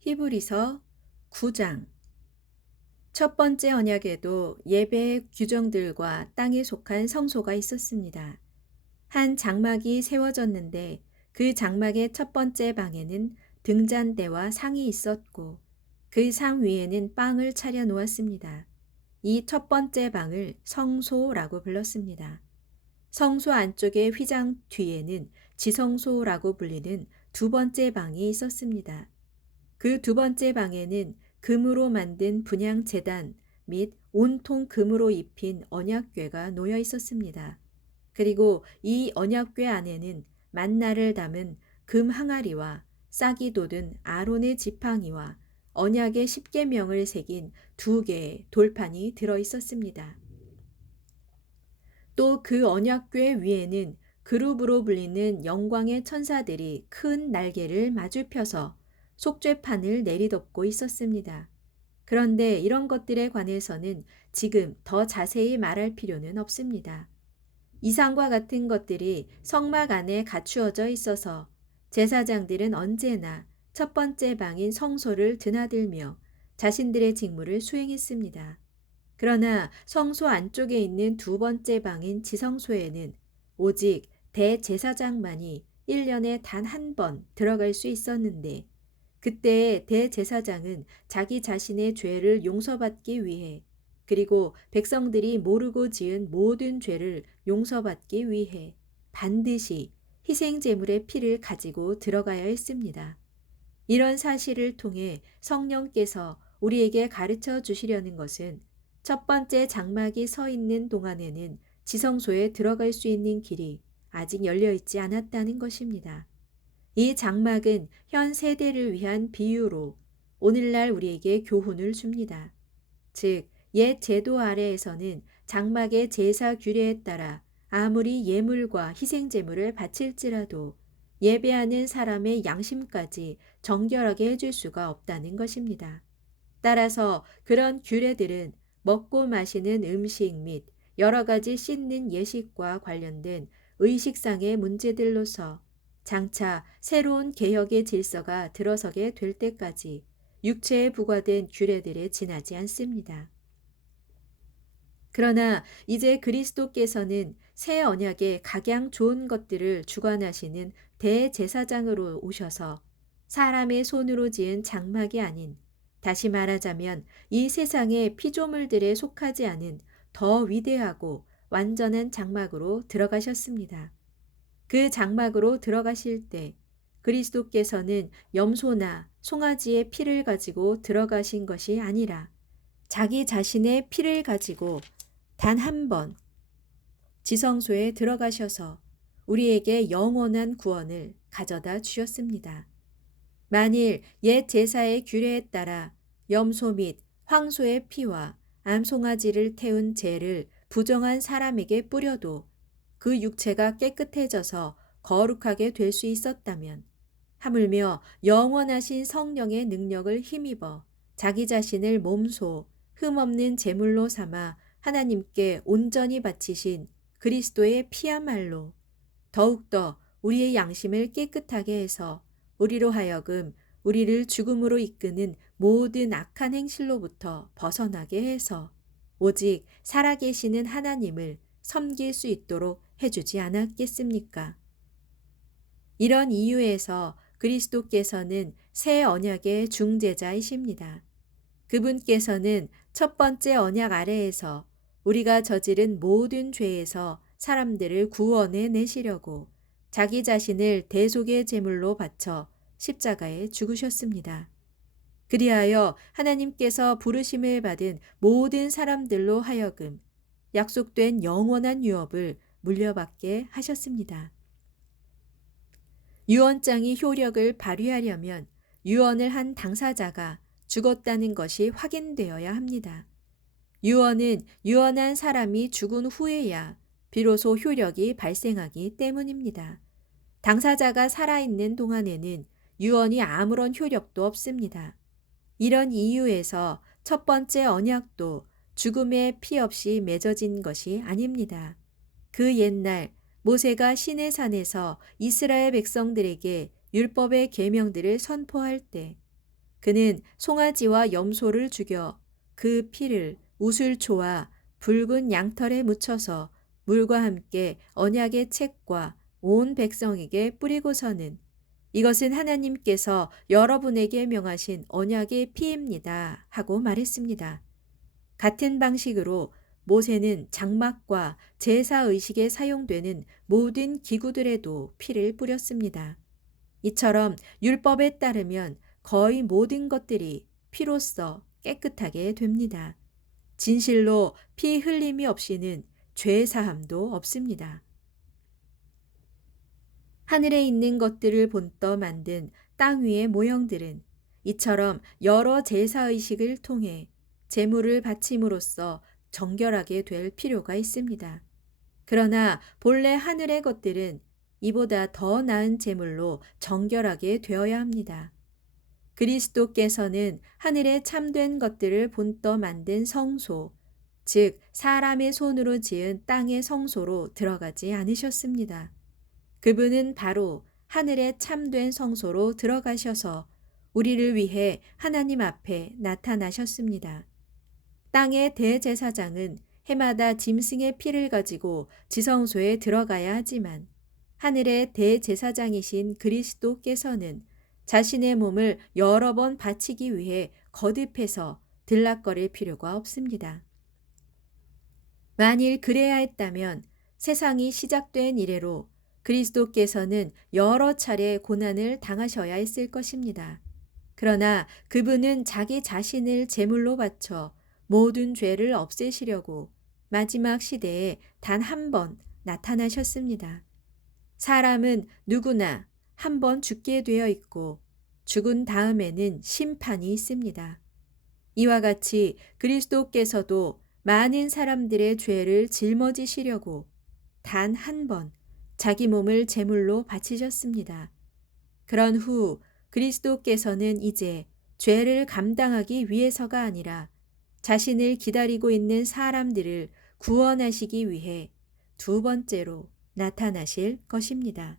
히브리서 9장. 첫 번째 언약에도 예배의 규정들과 땅에 속한 성소가 있었습니다. 한 장막이 세워졌는데 그 장막의 첫 번째 방에는 등잔대와 상이 있었고 그 상 위에는 빵을 차려 놓았습니다. 이 첫 번째 방을 성소라고 불렀습니다. 성소 안쪽의 휘장 뒤에는 지성소라고 불리는 두 번째 방이 있었습니다. 그 두 번째 방에는 금으로 만든 분향 제단 및 온통 금으로 입힌 언약궤가 놓여 있었습니다. 그리고 이 언약궤 안에는 만나를 담은 금 항아리와 싹이 돋은 아론의 지팡이와 언약의 십계명을 새긴 두 개의 돌판이 들어 있었습니다. 또 그 언약궤 위에는 그룹으로 불리는 영광의 천사들이 큰 날개를 마주 펴서 속죄판을 내리덮고 있었습니다. 그런데 이런 것들에 관해서는 지금 더 자세히 말할 필요는 없습니다. 이상과 같은 것들이 성막 안에 갖추어져 있어서 제사장들은 언제나 첫 번째 방인 성소를 드나들며 자신들의 직무를 수행했습니다. 그러나 성소 안쪽에 있는 두 번째 방인 지성소에는 오직 대제사장만이 1년에 단 한 번 들어갈 수 있었는데 그때의 대제사장은 자기 자신의 죄를 용서받기 위해 그리고 백성들이 모르고 지은 모든 죄를 용서받기 위해 반드시 희생제물의 피를 가지고 들어가야 했습니다. 이런 사실을 통해 성령께서 우리에게 가르쳐 주시려는 것은 첫 번째 장막이 서 있는 동안에는 지성소에 들어갈 수 있는 길이 아직 열려 있지 않았다는 것입니다. 이 장막은 현 세대를 위한 비유로 오늘날 우리에게 교훈을 줍니다. 즉, 옛 제도 아래에서는 장막의 제사 규례에 따라 아무리 예물과 희생제물을 바칠지라도 예배하는 사람의 양심까지 정결하게 해줄 수가 없다는 것입니다. 따라서 그런 규례들은 먹고 마시는 음식 및 여러 가지 씻는 예식과 관련된 의식상의 문제들로서 장차 새로운 개혁의 질서가 들어서게 될 때까지 육체에 부과된 규례들에 지나지 않습니다. 그러나 이제 그리스도께서는 새 언약의 각양 좋은 것들을 주관하시는 대제사장으로 오셔서 사람의 손으로 지은 장막이 아닌, 다시 말하자면 이 세상의 피조물들에 속하지 않은 더 위대하고 완전한 장막으로 들어가셨습니다. 그 장막으로 들어가실 때 그리스도께서는 염소나 송아지의 피를 가지고 들어가신 것이 아니라 자기 자신의 피를 가지고 단 한 번 지성소에 들어가셔서 우리에게 영원한 구원을 가져다 주셨습니다. 만일 옛 제사의 규례에 따라 염소 및 황소의 피와 암송아지를 태운 재를 부정한 사람에게 뿌려도 그 육체가 깨끗해져서 거룩하게 될 수 있었다면 하물며 영원하신 성령의 능력을 힘입어 자기 자신을 몸소 흠없는 제물로 삼아 하나님께 온전히 바치신 그리스도의 피야말로 더욱더 우리의 양심을 깨끗하게 해서 우리로 하여금 우리를 죽음으로 이끄는 모든 악한 행실로부터 벗어나게 해서 오직 살아계시는 하나님을 섬길 수 있도록 해주지 않았겠습니까? 이런 이유에서 그리스도께서는 새 언약의 중재자이십니다. 그분께서는 첫 번째 언약 아래에서 우리가 저지른 모든 죄에서 사람들을 구원해 내시려고 자기 자신을 대속의 제물로 바쳐 십자가에 죽으셨습니다. 그리하여 하나님께서 부르심을 받은 모든 사람들로 하여금 약속된 영원한 유업을 물려받게 하셨습니다. 유언장이 효력을 발휘하려면 유언을 한 당사자가 죽었다는 것이 확인되어야 합니다. 유언은 유언한 사람이 죽은 후에야 비로소 효력이 발생하기 때문입니다. 당사자가 살아있는 동안에는 유언이 아무런 효력도 없습니다. 이런 이유에서 첫 번째 언약도 죽음의 피 없이 맺어진 것이 아닙니다. 그 옛날 모세가 시내 산에서 이스라엘 백성들에게 율법의 계명들을 선포할 때 그는 송아지와 염소를 죽여 그 피를 우슬초와 붉은 양털에 묻혀서 물과 함께 언약의 책과 온 백성에게 뿌리고서는 이것은 하나님께서 여러분에게 명하신 언약의 피입니다 하고 말했습니다. 같은 방식으로 모세는 장막과 제사 의식에 사용되는 모든 기구들에도 피를 뿌렸습니다. 이처럼 율법에 따르면 거의 모든 것들이 피로써 깨끗하게 됩니다. 진실로 피 흘림이 없이는 죄 사함도 없습니다. 하늘에 있는 것들을 본떠 만든 땅 위의 모형들은 이처럼 여러 제사의식을 통해 제물을 바침으로써 정결하게 될 필요가 있습니다. 그러나 본래 하늘의 것들은 이보다 더 나은 제물로 정결하게 되어야 합니다. 그리스도께서는 하늘의 참된 것들을 본떠 만든 성소, 즉 사람의 손으로 지은 땅의 성소로 들어가지 않으셨습니다. 그분은 바로 하늘의 참된 성소로 들어가셔서 우리를 위해 하나님 앞에 나타나셨습니다. 땅의 대제사장은 해마다 짐승의 피를 가지고 지성소에 들어가야 하지만 하늘의 대제사장이신 그리스도께서는 자신의 몸을 여러 번 바치기 위해 거듭해서 들락거릴 필요가 없습니다. 만일 그래야 했다면 세상이 시작된 이래로 그리스도께서는 여러 차례 고난을 당하셔야 했을 것입니다. 그러나 그분은 자기 자신을 제물로 바쳐 모든 죄를 없애시려고 마지막 시대에 단 한 번 나타나셨습니다. 사람은 누구나 한 번 죽게 되어 있고 죽은 다음에는 심판이 있습니다. 이와 같이 그리스도께서도 많은 사람들의 죄를 짊어지시려고 단 한 번 자기 몸을 제물로 바치셨습니다. 그런 후 그리스도께서는 이제 죄를 감당하기 위해서가 아니라 자신을 기다리고 있는 사람들을 구원하시기 위해 두 번째로 나타나실 것입니다.